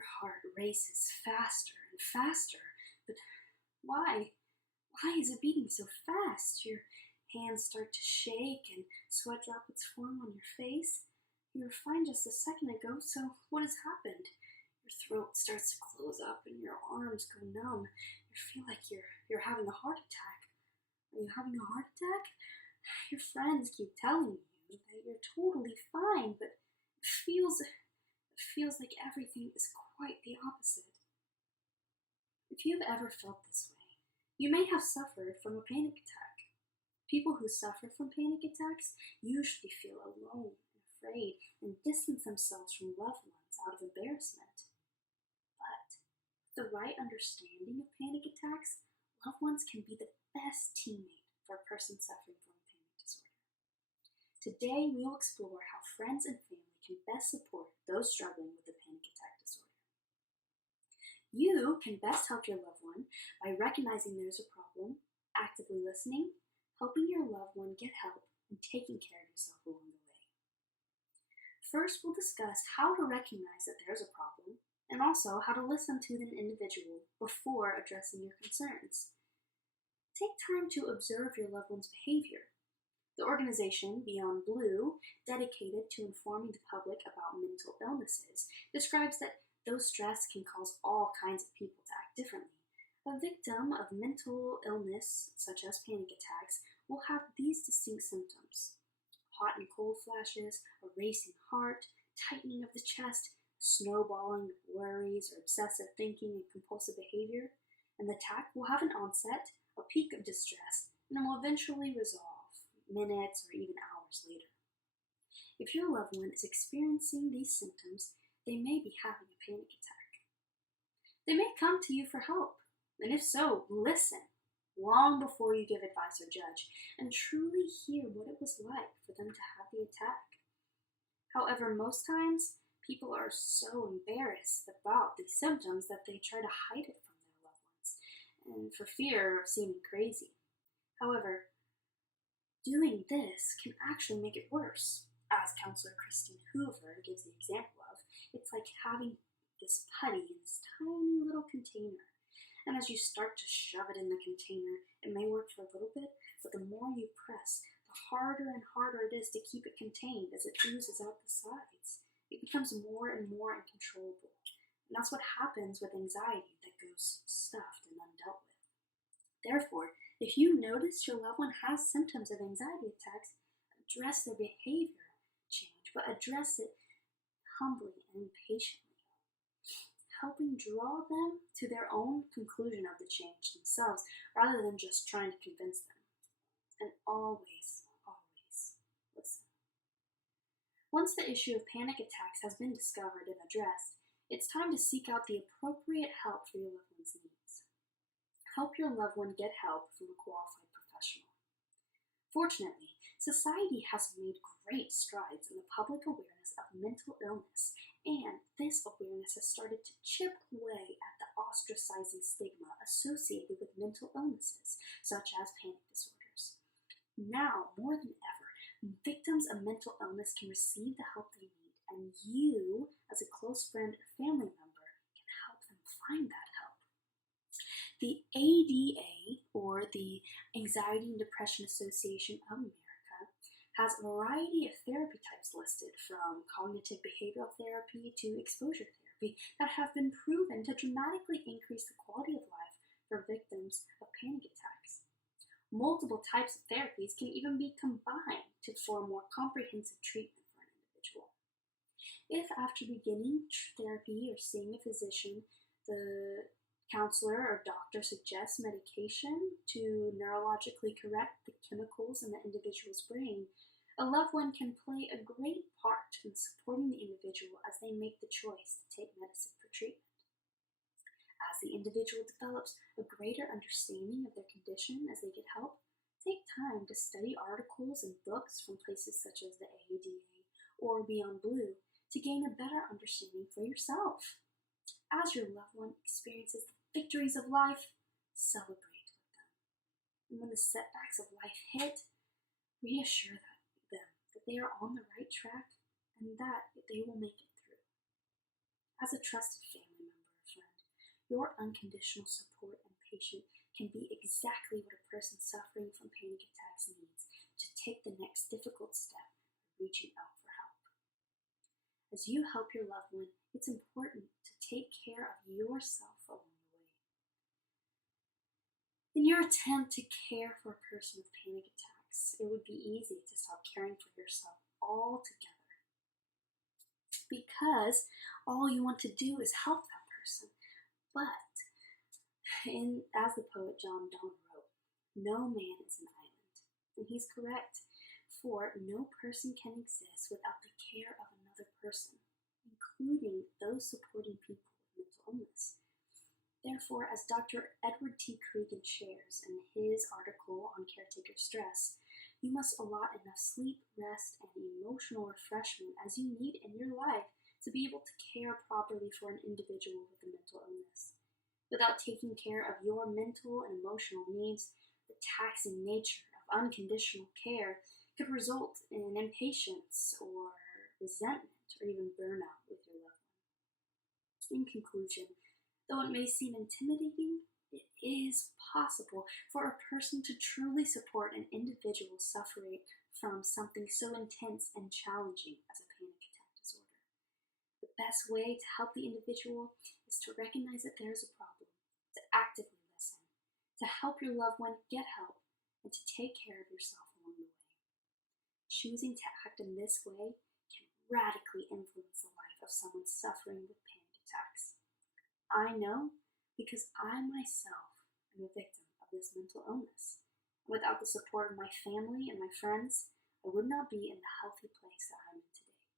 Your heart races faster and faster, but why? Why is it beating so fast? Your hands start to shake and sweat droplets form on your face. You were fine just a second ago, so what has happened? Your throat starts to close up and your arms go numb. You feel like you're having a heart attack. Are you having a heart attack? Your friends keep telling you that you're totally fine, but it feels like everything is quite the opposite. If you've ever felt this way, you may have suffered from a panic attack. People who suffer from panic attacks usually feel alone and afraid and distance themselves from loved ones out of embarrassment. But with the right understanding of panic attacks, loved ones can be the best teammate for a person suffering from a panic disorder. Today, we will explore how friends and family can best support those struggling with a panic attack disorder. You can best help your loved one by recognizing there's a problem, actively listening, helping your loved one get help, and taking care of yourself along the way. First, we'll discuss how to recognize that there's a problem, and also how to listen to an individual before addressing your concerns. Take time to observe your loved one's behavior. The organization, Beyond Blue, dedicated to informing the public about mental illnesses, describes that though stress can cause all kinds of people to act differently, a victim of mental illness, such as panic attacks, will have these distinct symptoms: hot and cold flashes, a racing heart, tightening of the chest, snowballing of worries or obsessive thinking and compulsive behavior, and the attack will have an onset, a peak of distress, and it will eventually resolve minutes or even hours later. If your loved one is experiencing these symptoms, they may be having a panic attack. They may come to you for help, and if so, listen long before you give advice or judge, and truly hear what it was like for them to have the attack. However, most times, people are so embarrassed about these symptoms that they try to hide it from their loved ones, and for fear of seeming crazy. However, doing this can actually make it worse. As counselor Kristen Hoover gives the example of, it's like having this putty in this tiny little container. And as you start to shove it in the container, it may work for a little bit, but the more you press, the harder and harder it is to keep it contained as it oozes out the sides. It becomes more and more uncontrollable. And that's what happens with anxiety that goes stuffed and undealt with. Therefore, if you notice your loved one has symptoms of anxiety attacks, address their behavior change, but address it humbly and patiently, helping draw them to their own conclusion of the change themselves rather than just trying to convince them. And always, always listen. Once the issue of panic attacks has been discovered and addressed, it's time to seek out the appropriate help for your loved one's needs. Help your loved one get help from a qualified professional. Fortunately, society has made great strides in the public awareness of mental illness, and this awareness has started to chip away at the ostracizing stigma associated with mental illnesses, such as panic disorders. Now, more than ever, victims of mental illness can receive the help they need, and you, as a close friend or family member, can help them find that help. The ADA, or the Anxiety and Depression Association of America, has a variety of therapy types listed, from cognitive behavioral therapy to exposure therapy, that have been proven to dramatically increase the quality of life for victims of panic attacks. Multiple types of therapies can even be combined to form more comprehensive treatment for an individual. If after beginning therapy or seeing a physician, the counselor or doctor suggests medication to neurologically correct the chemicals in the individual's brain, a loved one can play a great part in supporting the individual as they make the choice to take medicine for treatment. As the individual develops a greater understanding of their condition as they get help, take time to study articles and books from places such as the ADA or Beyond Blue to gain a better understanding for yourself. As your loved one experiences the victories of life, celebrate with them. And when the setbacks of life hit, reassure them that they are on the right track and that they will make it through. As a trusted family Your unconditional support and patience can be exactly what a person suffering from panic attacks needs to take the next difficult step of reaching out for help. As you help your loved one, it's important to take care of yourself along the way. In your attempt to care for a person with panic attacks, it would be easy to stop caring for yourself altogether, because all you want to do is help that person. But, as the poet John Donne wrote, no man is an island. And he's correct, for no person can exist without the care of another person, including those supporting people with mental illness. Therefore, as Dr. Edward T. Cregan shares in his article on caretaker stress, you must allot enough sleep, rest, and emotional refreshment as you need in your life to be able to care properly for an individual with a mental illness. Without taking care of your mental and emotional needs, the taxing nature of unconditional care could result in impatience or resentment or even burnout with your loved one. In conclusion, though it may seem intimidating, it is possible for a person to truly support an individual suffering from something so intense and challenging as a panic attack disorder. The best way to help the individual is to recognize that there is a problem, to actively listen, to help your loved one get help, and to take care of yourself along the way. Choosing to act in this way can radically influence the life of someone suffering with panic attacks. I know because I myself am a victim of this mental illness. Without the support of my family and my friends, I would not be in the healthy place that I'm in today.